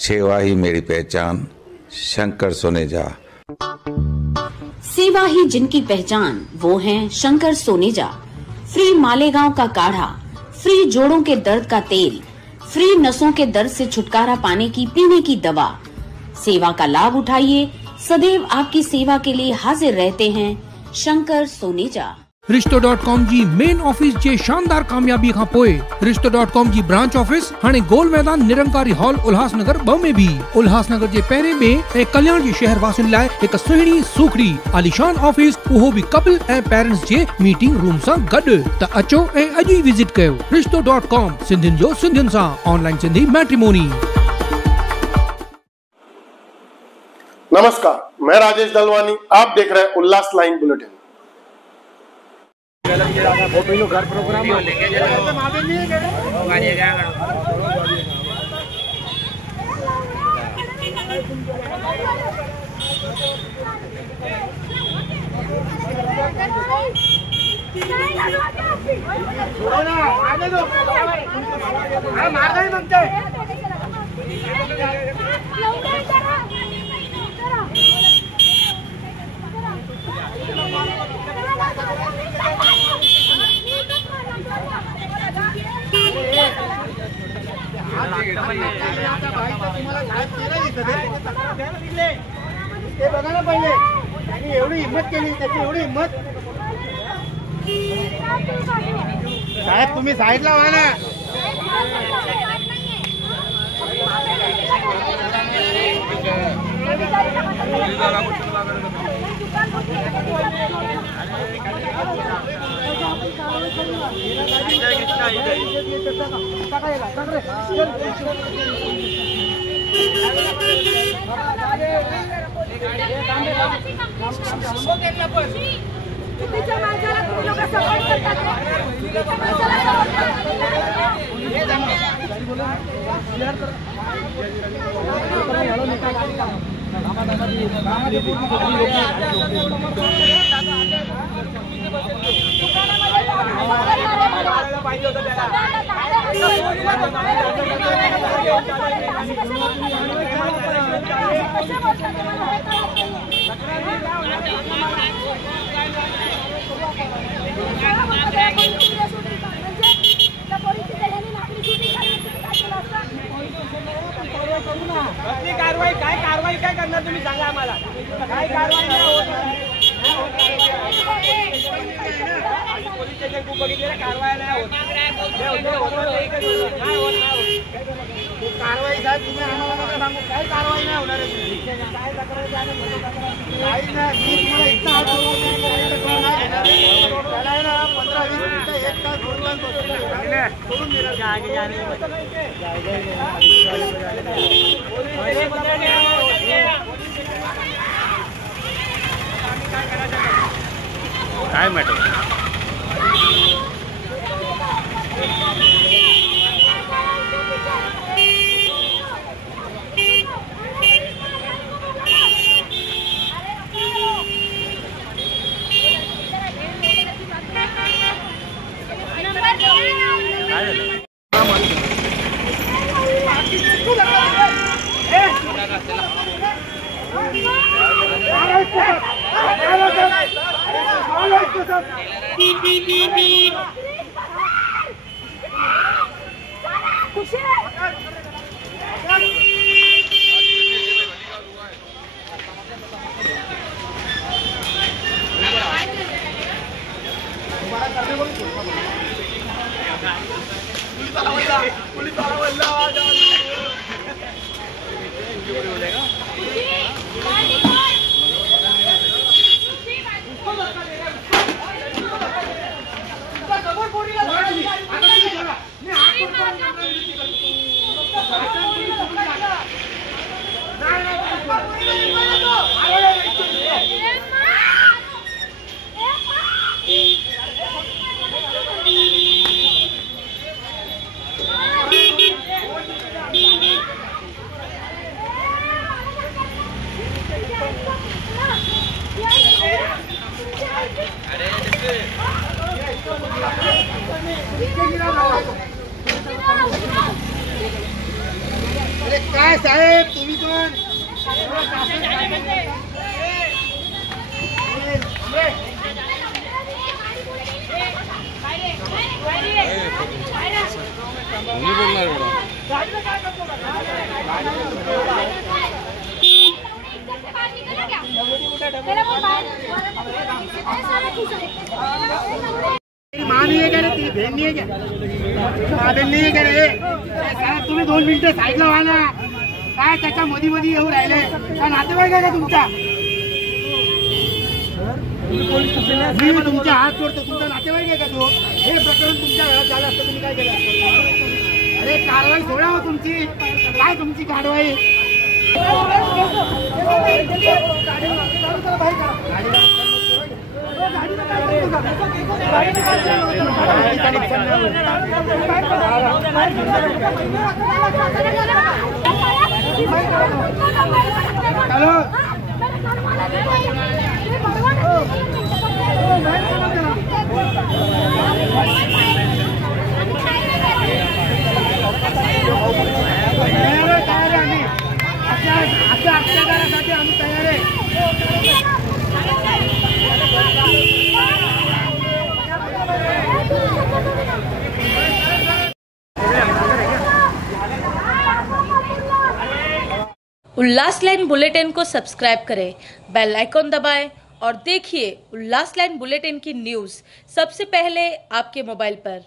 सेवा ही मेरी पहचान, शंकर सोनेजा। सेवा ही जिनकी पहचान, वो हैं शंकर सोनेजा। फ्री मालेगांव का काढ़ा, फ्री जोड़ों के दर्द का तेल, फ्री नसों के दर्द से छुटकारा पाने की पीने की दवा। सेवा का लाभ उठाइए, सदैव आपकी सेवा के लिए हाजिर रहते हैं शंकर सोनेजा। रिश्तो.com जी मेन ऑफिस जे शानदार कामयाबी खां पोइ रिश्तो.com जी ब्रांच ऑफिस हाणे गोल मैदान निरंकारी हॉल उल्हासनगर 2 में भी उल्हासनगर जे पहिरें में ऐं कल्याण जे शहर वासियुनि लाइ हिक सुहिणी सूखड़ी आलीशान ऑफिस, उहो भी कपल ऐं पेरेंट्स जे मीटिंग रूम सां गॾु। त अचो ऐं अॼु ई विजिट कयो रिश्तो.com, सिंधियुनि जो सिंधियुनि सां ऑनलाइन सिंधी मैट्रिमोनी। नमस्कार, मैं राजेश दलवानी, आप देख रहे हैं उल्लास लाइन बुलेटिन। घर प्रोग्राम बघा ना पहिले त्यांनी एवढी हिम्मत केली, त्याची एवढी हिम्मत। साहेब तुम्ही साईडला व्हा ना। कारवाई काय करणार तुम्ही सांगा आम्हाला। काय कारवाई नाही होत, पोलीस स्टेशन खूप बघितलेल्या कारवाया नाही होत। कारवाई साहेब तुम्ही आम्हाला सांगू, काय कारवाई नाही होणार आहे। काय तक्रार काही नाही, मी तुम्हाला इतका हात त्याला ना 15-20 मिनिटं 1 तास सोडून दिला। काय मॅटर साहेब तुम्ही पण एवढं शासन काय माँ नहीं है क्या रे? तेरी बहन नहीं है क्या? माँ बहन नहीं है क्या रे? साहेब तुम्ही 2 मिनिटं साईडला व्हा ना. काय त्याच्या मध्ये येऊ राहिले का? नातेवाईक आहे का तुमचा? मी तुमच्या हात जोडतो. तुमचा नातेवाईक आहे का तो? हे प्रकरण तुमच्या घरात झालं असतं तुम्ही काय केलं? अरे कारवाई सोडा हो तुमची. काय तुमची कारवाई? अत्याचारासाठी आम्ही तयार आहे. उल्लास लाइन बुलेटिन को सब्सक्राइब करें, बेल आइकॉन दबाएं और देखिए उल्लास लाइन बुलेटिन की न्यूज़ सबसे पहले आपके मोबाइल पर।